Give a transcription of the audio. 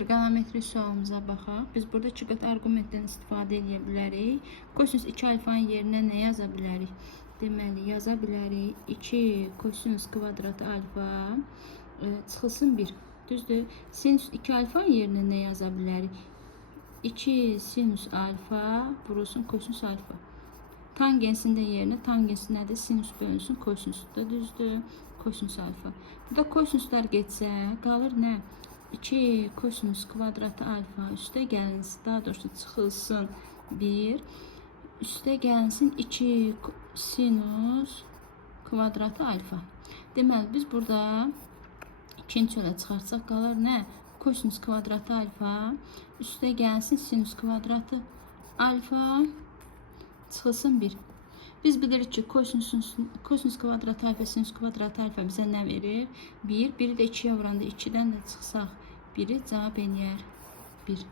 trigonometri sualımıza baxaq. Biz burada 2 qat arqumentdən istifadə edə bilərik. Kosinus 2 alfanın yerinə nə yaza bilərik? Deməli, yaza bilərik 2 kosinus kvadratı alfa çıxılsın 1. Düzdür? Sinus 2 alfanın yerinə nə yaza bilərik? 2 sinus alfa vurulsun kosinus alfa. Tangensin de yerine tangensin nədir? Sinus bölünsün kosinusda, düzdür? Kosinus alfa. Burada kosinuslar geçsə, qalır nə? 2 kosinus kvadratı alfa üstə gəlinsin, daha doğrusu çıxılsın 1. Üstə gəlinsin 2 sinus kvadratı alfa. Deməli, biz burada ikinci çölə çıxarsaq qalır nə? Kosinus kvadratı alfa üstə gəlsin sinus kvadratı alfa çıxılsın 1. Biz bilirik ki, kosinus kvadratı alfa, sinus kvadratı alfa bizə nə verir? 1. Biri də 2'ye vuranda 2'dən də çıxsaq 1'i cavab eləyər 1.